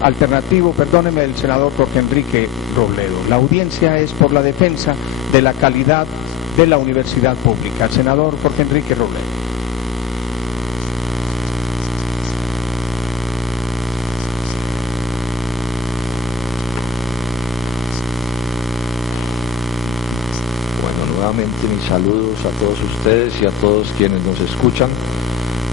alternativo, perdóneme, el senador Jorge Enrique Robledo. La audiencia es por la defensa de la calidad de la universidad pública. El senador Jorge Enrique Robledo. Nuevamente mis saludos a todos ustedes y a todos quienes nos escuchan.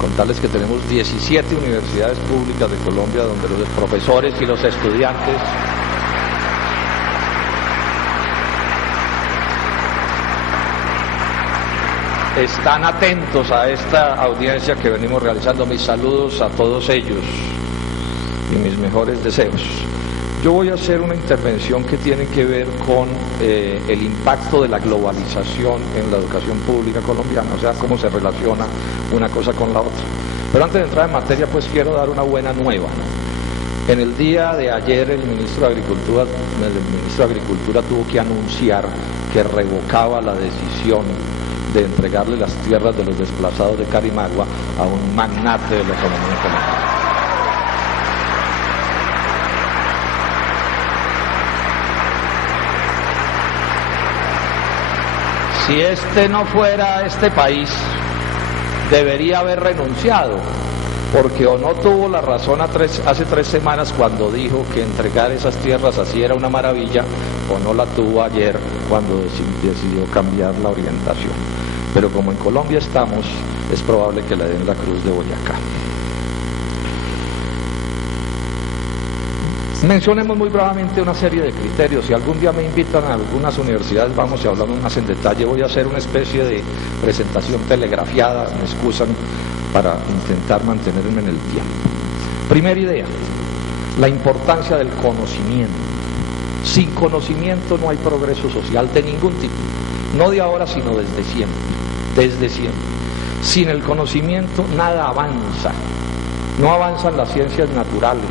Contarles que tenemos 17 universidades públicas de Colombia donde los profesores y los estudiantes están atentos a esta audiencia que venimos realizando. Mis saludos a todos ellos y mis mejores deseos. Yo voy a hacer una intervención que tiene que ver con el impacto de la globalización en la educación pública colombiana, o sea, cómo se relaciona una cosa con la otra. Pero antes de entrar en materia, pues quiero dar una buena nueva, ¿no? En el día de ayer el ministro de Agricultura tuvo que anunciar que revocaba la decisión de entregarle las tierras de los desplazados de Carimagua a un magnate de la economía colombiana. Si este no fuera este país, debería haber renunciado, porque o no tuvo la razón hace 3 semanas cuando dijo que entregar esas tierras así era una maravilla, o no la tuvo ayer cuando decidió cambiar la orientación. Pero como en Colombia estamos, es probable que le den la cruz de Boyacá. Mencionemos muy brevemente una serie de criterios. Si algún día me invitan a algunas universidades, vamos y hablamos más en detalle. Voy a hacer una especie de presentación telegrafiada, me excusan, para intentar mantenerme en el tiempo. Primera idea, la importancia del conocimiento. Sin conocimiento no hay progreso social de ningún tipo, no de ahora, sino desde siempre, desde siempre. Sin el conocimiento nada avanza, no avanzan las ciencias naturales.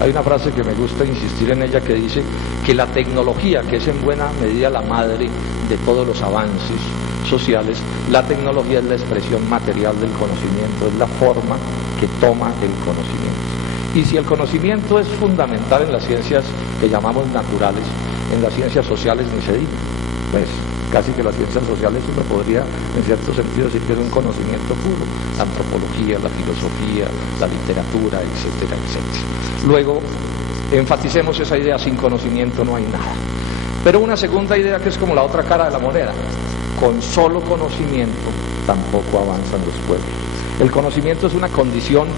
Hay una frase que me gusta insistir en ella que dice que la tecnología, que es en buena medida la madre de todos los avances sociales, la tecnología es la expresión material del conocimiento, es la forma que toma el conocimiento. Y si el conocimiento es fundamental en las ciencias que llamamos naturales, en las ciencias sociales ni se diga. Pues casi que las ciencias sociales uno podría en cierto sentido decir que es un conocimiento puro, la antropología, la filosofía, la literatura, etcétera, etcétera. Luego, enfaticemos esa idea, sin conocimiento no hay nada. Pero una segunda idea que es como la otra cara de la moneda, con solo conocimiento tampoco avanzan los pueblos. El conocimiento es una condición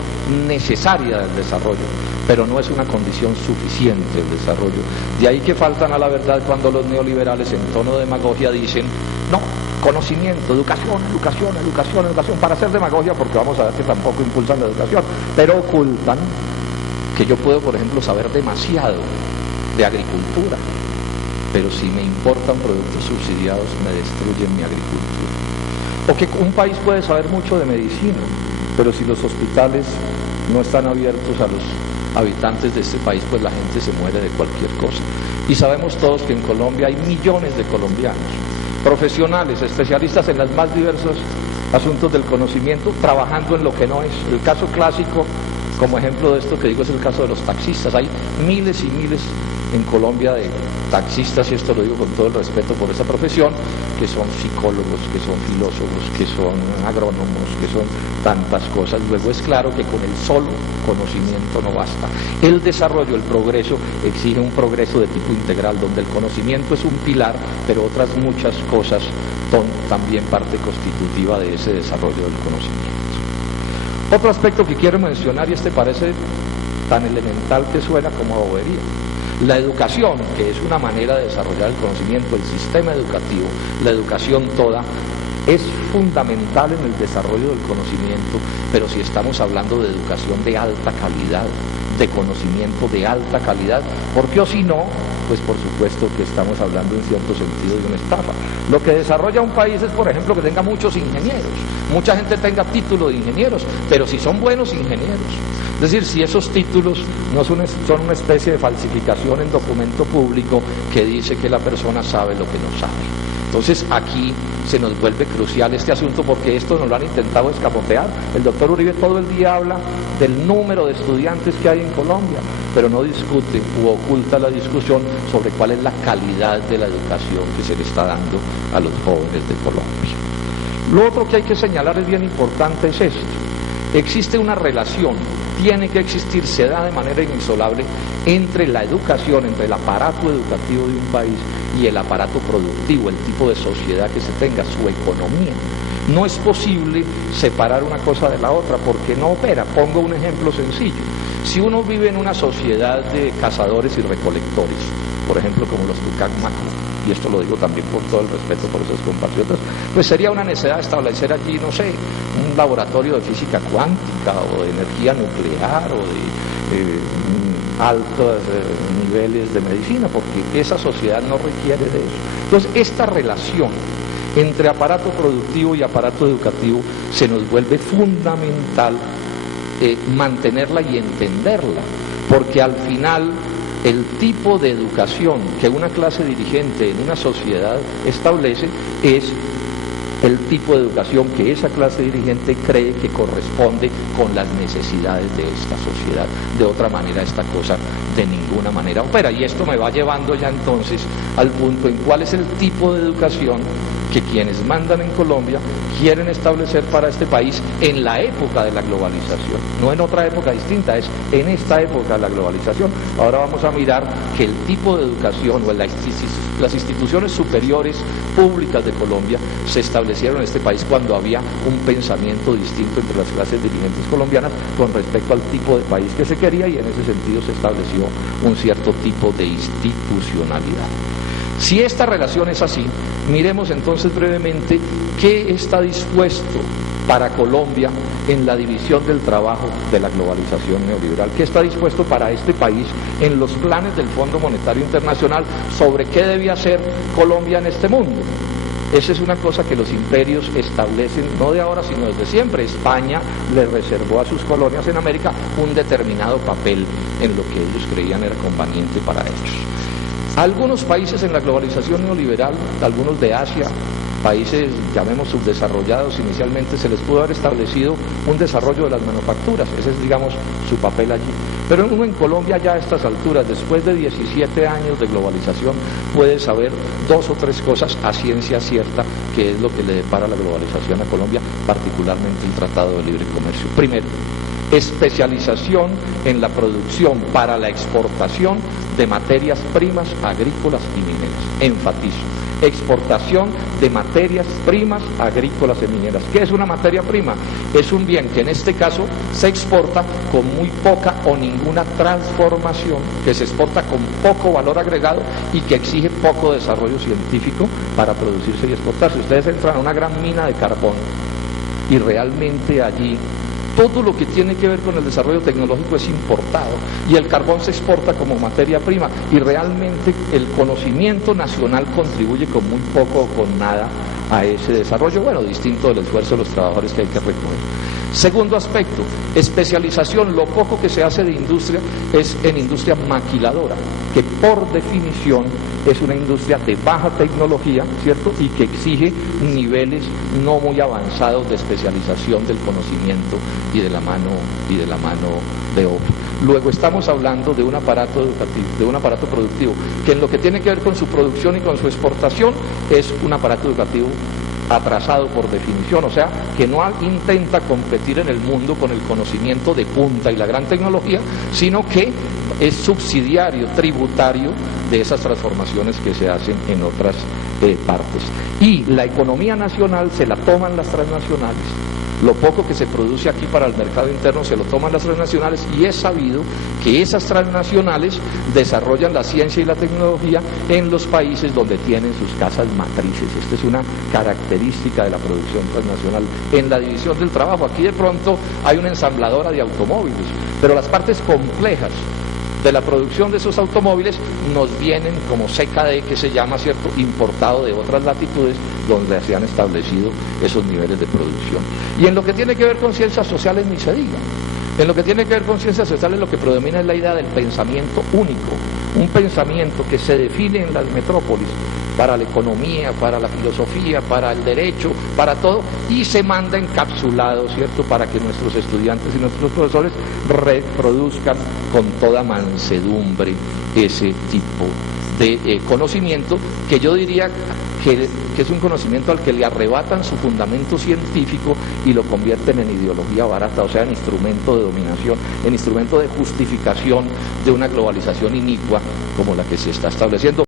necesaria del desarrollo, pero no es una condición suficiente del desarrollo. De ahí que faltan a la verdad cuando los neoliberales en tono de demagogia dicen, no, conocimiento, educación, para hacer demagogia, porque vamos a ver que tampoco impulsan la educación, pero ocultan que yo puedo, por ejemplo, saber demasiado de agricultura, pero si me importan productos subsidiados me destruyen mi agricultura. O que un país puede saber mucho de medicina, pero si los hospitales no están abiertos a los habitantes de este país, pues la gente se muere de cualquier cosa. Y sabemos todos que en Colombia hay millones de colombianos, profesionales, especialistas en los más diversos asuntos del conocimiento, trabajando en lo que no es. El caso clásico, como ejemplo de esto que digo, es el caso de los taxistas. Hay miles y miles en Colombia de taxistas, y esto lo digo con todo el respeto por esa profesión, que son psicólogos, que son filósofos, que son agrónomos, que son tantas cosas. Luego es claro que con el solo conocimiento no basta. El desarrollo, el progreso, exige un progreso de tipo integral, donde el conocimiento es un pilar, pero otras muchas cosas son también parte constitutiva de ese desarrollo del conocimiento. Otro aspecto que quiero mencionar, y este parece tan elemental que suena como bobería: la educación, que es una manera de desarrollar el conocimiento, el sistema educativo, la educación toda, es fundamental en el desarrollo del conocimiento, pero si estamos hablando de educación de alta calidad, de conocimiento de alta calidad, porque o si no, pues por supuesto que estamos hablando en cierto sentido de una estafa. Lo que desarrolla un país es, por ejemplo, que tenga muchos ingenieros, mucha gente tenga título de ingenieros, pero si son buenos ingenieros. Es decir, si esos títulos no son una especie de falsificación en documento público que dice que la persona sabe lo que no sabe. Entonces aquí se nos vuelve crucial este asunto, porque esto nos lo han intentado escamotear. El doctor Uribe todo el día habla del número de estudiantes que hay en Colombia, pero no discute u oculta la discusión sobre cuál es la calidad de la educación que se le está dando a los jóvenes de Colombia. Lo otro que hay que señalar es bien importante es esto: existe una relación, tiene que existir, se da de manera inexorable entre la educación, entre el aparato educativo de un país y el aparato productivo, el tipo de sociedad que se tenga, su economía. No es posible separar una cosa de la otra porque no opera. Pongo un ejemplo sencillo. Si uno vive en una sociedad de cazadores y recolectores, por ejemplo como los Tucán Macu, y esto lo digo también con todo el respeto por esos compatriotas, pues sería una necesidad establecer allí, no sé, un laboratorio de física cuántica o de energía nuclear o de altos niveles de medicina, porque esa sociedad no requiere de eso. Entonces esta relación entre aparato productivo y aparato educativo se nos vuelve fundamental mantenerla y entenderla, porque al final el tipo de educación que una clase dirigente en una sociedad establece es el tipo de educación que esa clase dirigente cree que corresponde con las necesidades de esta sociedad. De otra manera esta cosa de ninguna manera opera, y esto me va llevando ya entonces al punto en cuál es el tipo de educación que quienes mandan en Colombia quieren establecer para este país en la época de la globalización, no en otra época distinta, es en esta época de la globalización. Ahora vamos a mirar que el tipo de educación o las instituciones superiores públicas de Colombia se establecieron en este país cuando había un pensamiento distinto entre las clases dirigentes colombianas con respecto al tipo de país que se quería, y en ese sentido se estableció un cierto tipo de institucionalidad. Si esta relación es así, miremos entonces brevemente qué está dispuesto para Colombia en la división del trabajo de la globalización neoliberal, qué está dispuesto para este país en los planes del Fondo Monetario Internacional sobre qué debe hacer Colombia en este mundo. Esa es una cosa que los imperios establecen, no de ahora, sino desde siempre. España le reservó a sus colonias en América un determinado papel en lo que ellos creían era conveniente para ellos. Algunos países en la globalización neoliberal, algunos de Asia, países, llamemos subdesarrollados, inicialmente se les pudo haber establecido un desarrollo de las manufacturas, ese es, digamos, su papel allí. Pero uno en Colombia ya a estas alturas, después de 17 años de globalización, puede saber 2 o 3 cosas a ciencia cierta, que es lo que le depara la globalización a Colombia, particularmente el Tratado de Libre Comercio. Primero, especialización en la producción para la exportación de materias primas agrícolas y mineras. Enfatizo, exportación de materias primas agrícolas y mineras. ¿Qué es una materia prima? Es un bien que en este caso se exporta con muy poca o ninguna transformación, que se exporta con poco valor agregado y que exige poco desarrollo científico para producirse y exportarse. Ustedes entran a una gran mina de carbón y realmente allí todo lo que tiene que ver con el desarrollo tecnológico es importado, y el carbón se exporta como materia prima, y realmente el conocimiento nacional contribuye con muy poco o con nada a ese desarrollo, bueno, distinto del esfuerzo de los trabajadores que hay que recoger. Segundo aspecto, especialización. Lo poco que se hace de industria es en industria maquiladora, que por definición es una industria de baja tecnología, ¿cierto? Y que exige niveles no muy avanzados de especialización del conocimiento y de la mano de obra. Luego estamos hablando de un aparato educativo, de un aparato productivo, que en lo que tiene que ver con su producción y con su exportación es un aparato educativo atrasado por definición, o sea, que no intenta competir en el mundo con el conocimiento de punta y la gran tecnología, sino que es subsidiario, tributario de esas transformaciones que se hacen en otras partes. Y la economía nacional se la toman las transnacionales. Lo poco que se produce aquí para el mercado interno se lo toman las transnacionales, y es sabido que esas transnacionales desarrollan la ciencia y la tecnología en los países donde tienen sus casas matrices. Esta es una característica de la producción transnacional. En la división del trabajo, aquí de pronto hay una ensambladora de automóviles, pero las partes complejas de la producción de esos automóviles nos vienen como CKD, que se llama, ¿cierto?, importado de otras latitudes donde se han establecido esos niveles de producción. Y en lo que tiene que ver con ciencias sociales ni se diga. En lo que tiene que ver con ciencias sociales lo que predomina es la idea del pensamiento único, un pensamiento que se define en las metrópolis para la economía, para la filosofía, para el derecho, para todo, y se manda encapsulado, ¿cierto?, para que nuestros estudiantes y nuestros profesores reproduzcan con toda mansedumbre ese tipo de conocimiento, que yo diría que es un conocimiento al que le arrebatan su fundamento científico y lo convierten en ideología barata, o sea, en instrumento de dominación, en instrumento de justificación de una globalización inicua como la que se está estableciendo.